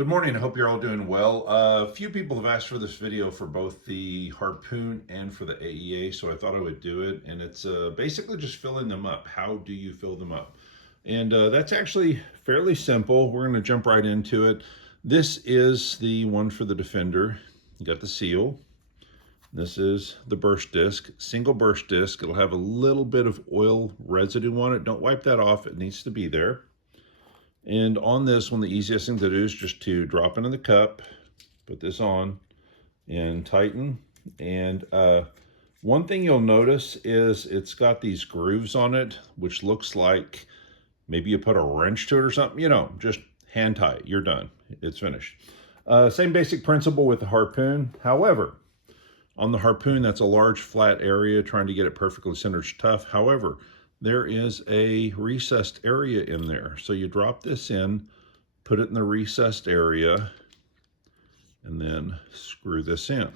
Good morning. I hope you're all doing well. A few people have asked for this video for both the Harpoon and for the AEA, so I thought I would do it. And it's basically just filling them up. How do you fill them up? And that's actually fairly simple. We're going to jump right into it. This is the one for the Defender. You got the seal. This is the burst disc, single burst disc. It'll have a little bit of oil residue on it. Don't wipe that off. It needs to be there. And on this one, the easiest thing to do is just to drop it in the cup, put this on, and tighten. And one thing you'll notice is it's got these grooves on it, which looks like maybe you put a wrench to it or something. Just hand tie it. You're done. It's finished. Same basic principle with the Harpoon. However, on the Harpoon, that's a large flat area. Trying to get it perfectly centered is tough. However, there is a recessed area in there. So you drop this in, put it in the recessed area, and then screw this in.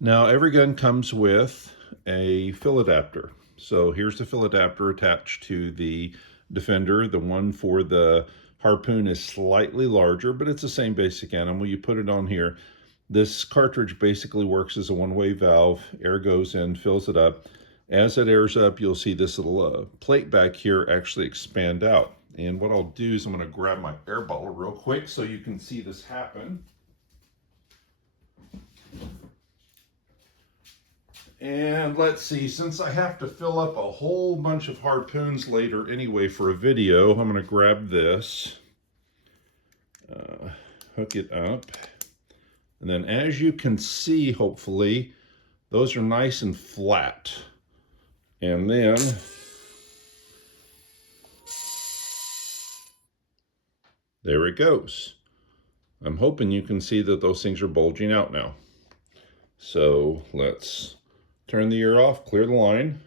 Now, every gun comes with a fill adapter. So here's the fill adapter attached to the Defender. The one for the Harpoon is slightly larger, but it's the same basic animal. You put it on here. This cartridge basically works as a one-way valve. Air goes in, fills it up. As it airs up, you'll see this little plate back here actually expand out. And what I'll do is I'm going to grab my air bottle real quick so you can see this happen. And let's see, since I have to fill up a whole bunch of Harpoons later anyway for a video, I'm going to grab this, hook it up. And then as you can see, hopefully, those are nice and flat. And then there it goes. I'm hoping you can see that those things are bulging out now. So let's turn the ear off, clear the line.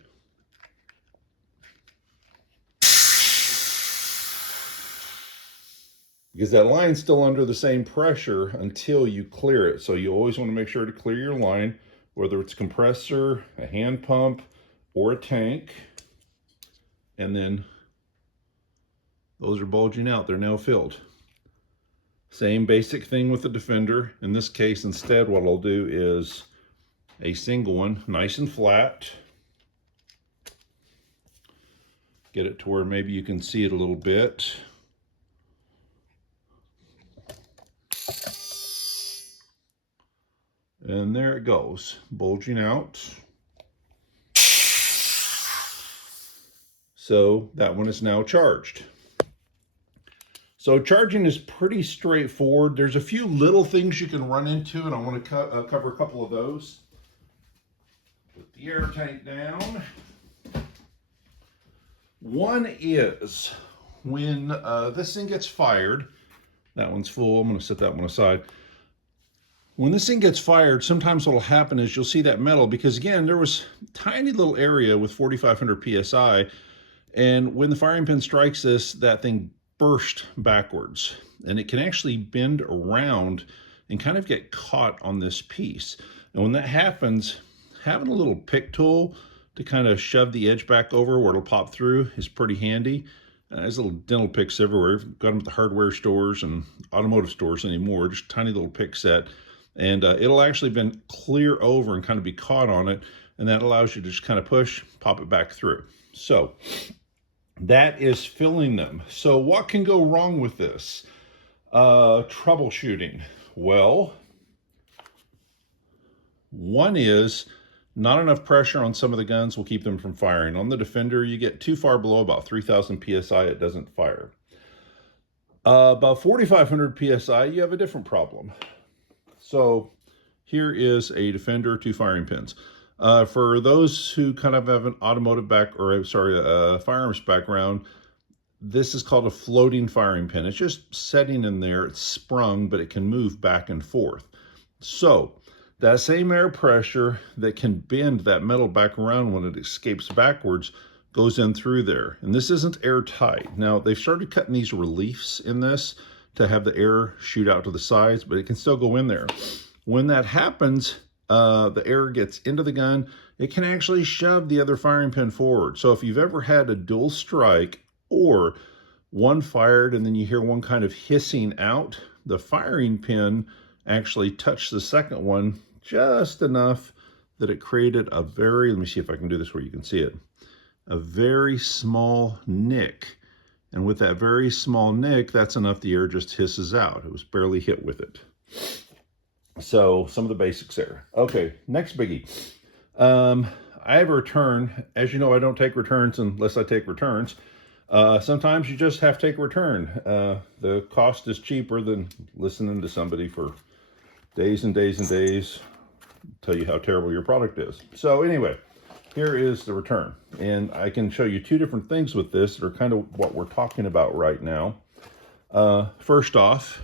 Because that line's still under the same pressure until you clear it. So you always want to make sure to clear your line, whether it's a compressor, a hand pump, or a tank. And then those are bulging out. They're now filled. Same basic thing with the Defender. In this case, instead, what I'll do is a single one, nice and flat. Get it to where maybe you can see it a little bit. And there it goes, bulging out. So that one is now charged. So charging is pretty straightforward. There's a few little things you can run into, and I want to cover a couple of those. Put the air tank down. One is when this thing gets fired, that one's full, I'm going to set that one aside. When this thing gets fired, sometimes what will happen is you'll see that metal, because again, there was a tiny little area with 4,500 PSI, and when the firing pin strikes this, that thing burst backwards, and it can actually bend around and kind of get caught on this piece. And when that happens, having a little pick tool to kind of shove the edge back over where it'll pop through is pretty handy. There's little dental picks everywhere. We've got them at the hardware stores and automotive stores anymore, just tiny little pick set. And it'll actually bend clear over and kind of be caught on it, and that allows you to just kind of push, pop it back through. So that is filling them. So what can go wrong with this? Troubleshooting. Well, one is not enough pressure on some of the guns will keep them from firing. On the Defender, you get too far below about 3,000 PSI, it doesn't fire. About 4,500 PSI, you have a different problem. So here is a Defender, 2 firing pins. For those who kind of have an automotive firearms background, this is called a floating firing pin. It's just setting in there, it's sprung, but it can move back and forth. So that same air pressure that can bend that metal back around when it escapes backwards goes in through there. And this isn't airtight. Now, they've started cutting these reliefs in this to have the air shoot out to the sides, but it can still go in there. When that happens, the air gets into the gun, it can actually shove the other firing pin forward. So if you've ever had a dual strike or one fired and then you hear one kind of hissing out. The firing pin actually touched the second one just enough that it created a very, let me see if I can do this where you can see it, a very small nick. And with that very small nick, that's enough the air just hisses out. It was barely hit with it. So some of the basics there. Okay, next biggie. I have a return. As you know, I don't take returns unless I take returns. Sometimes you just have to take a return. The cost is cheaper than listening to somebody for days and days and days tell you how terrible your product is. So anyway, here is the return. And I can show you two different things with this that are kind of what we're talking about right now. First off,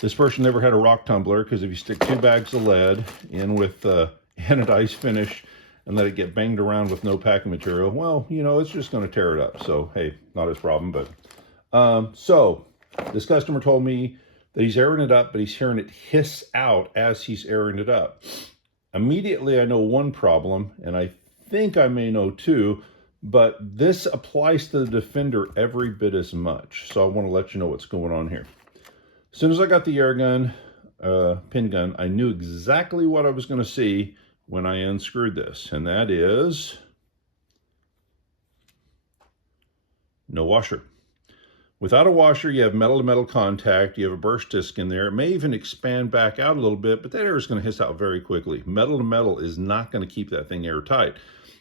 this person never had a rock tumbler, because if you stick 2 bags of lead in with anodized finish and let it get banged around with no packing material, well, you know, it's just going to tear it up. So, hey, not his problem. But so this customer told me that he's airing it up, but he's hearing it hiss out as he's airing it up. Immediately, I know one problem, and I think I may know two, but this applies to the Defender every bit as much. So I want to let you know what's going on here. As soon as I got the air gun, pin gun, I knew exactly what I was going to see when I unscrewed this, and that is no washer. Without a washer, you have metal-to-metal contact, you have a burst disc in there. It may even expand back out a little bit, but that air is going to hiss out very quickly. Metal-to-metal is not going to keep that thing airtight.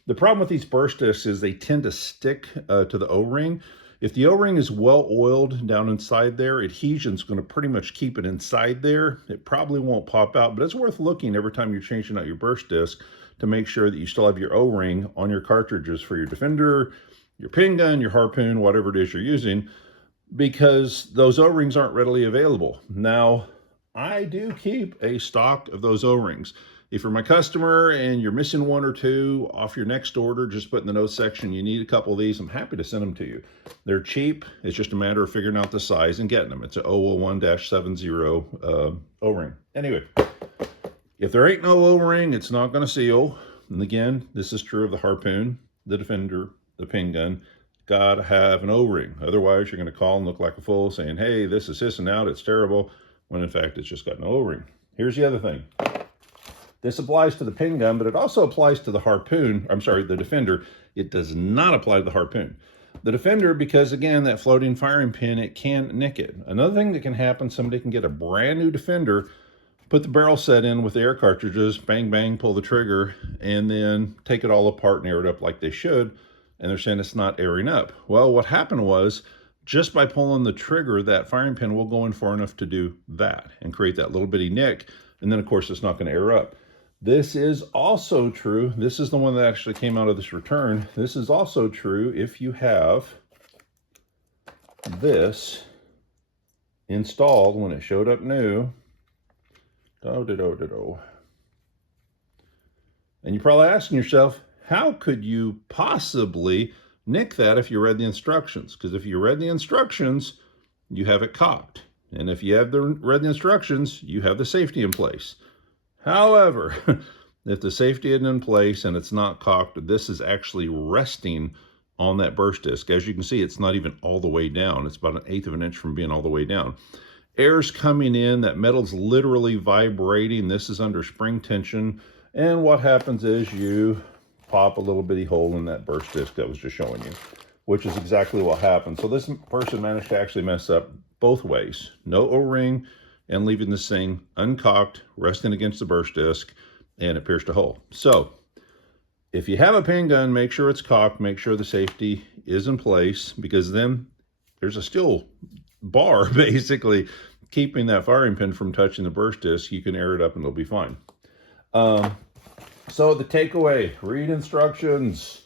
The problem with these burst discs is they tend to stick to the O-ring. If the O-ring is well oiled down inside there, adhesion's going to pretty much keep it inside there. It probably won't pop out, but it's worth looking every time you're changing out your burst disc to make sure that you still have your O-ring on your cartridges for your Defender, your pin gun, your Harpoon, whatever it is you're using, because those O-rings aren't readily available. Now, I do keep a stock of those O-rings. If you're my customer and you're missing one or two off your next order, just put in the notes section, you need a couple of these, I'm happy to send them to you. They're cheap. It's just a matter of figuring out the size and getting them. It's a 001-70 O-ring. Anyway, if there ain't no O-ring, it's not going to seal. And again, this is true of the Harpoon, the Defender, the pin gun. Gotta have an O-ring. Otherwise, you're going to call and look like a fool saying, hey, this is hissing out, it's terrible, when in fact, it's just got no O-ring. Here's the other thing. This applies to the pin gun, but it also applies to the Harpoon. I'm sorry, the Defender. It does not apply to the Harpoon. The Defender, because again, that floating firing pin, it can nick it. Another thing that can happen, somebody can get a brand new Defender, put the barrel set in with the air cartridges, bang, bang, pull the trigger, and then take it all apart and air it up like they should, and they're saying it's not airing up. Well, what happened was, just by pulling the trigger, that firing pin will go in far enough to do that and create that little bitty nick, and then of course it's not going to air up. This is also true. This is the one that actually came out of this return. This is also true if you have this installed when it showed up new. And you're probably asking yourself, how could you possibly nick that if you read the instructions? Because if you read the instructions, you have it cocked. And if you have read the instructions, you have the safety in place. However, if the safety isn't in place and it's not cocked, this is actually resting on that burst disc. As you can see, it's not even all the way down. It's about 1/8 of an inch from being all the way down. Air's coming in, that metal's literally vibrating. This is under spring tension. And what happens is you pop a little bitty hole in that burst disc that I was just showing you, which is exactly what happened. So this person managed to actually mess up both ways. No O-ring, and leaving this thing uncocked, resting against the burst disc, and it pierced a hole. So if you have a pin gun, make sure it's cocked, make sure the safety is in place, because then there's a steel bar basically keeping that firing pin from touching the burst disc. You can air it up and it'll be fine. So the takeaway, read instructions.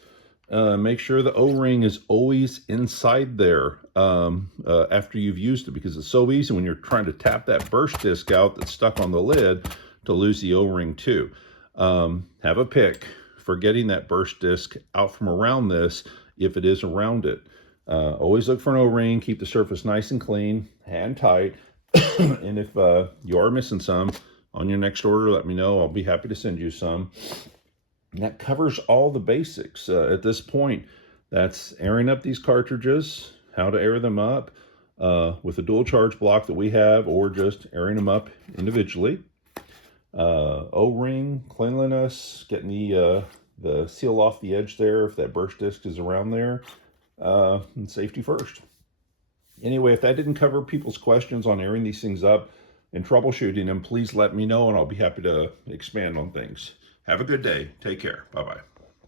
Make sure the O-ring is always inside there after you've used it, because it's so easy when you're trying to tap that burst disc out that's stuck on the lid to lose the O-ring too. Have a pick for getting that burst disc out from around this if it is around it. Always look for an O-ring, keep the surface nice and clean, hand tight, and if you are missing some on your next order, let me know. I'll be happy to send you some. And that covers all the basics. At this point, that's airing up these cartridges, how to air them up with a dual charge block that we have, or just airing them up individually. O-ring, cleanliness, getting the seal off the edge there if that burst disc is around there, and safety first. Anyway, if that didn't cover people's questions on airing these things up and troubleshooting them, please let me know and I'll be happy to expand on things. Have a good day. Take care. Bye-bye.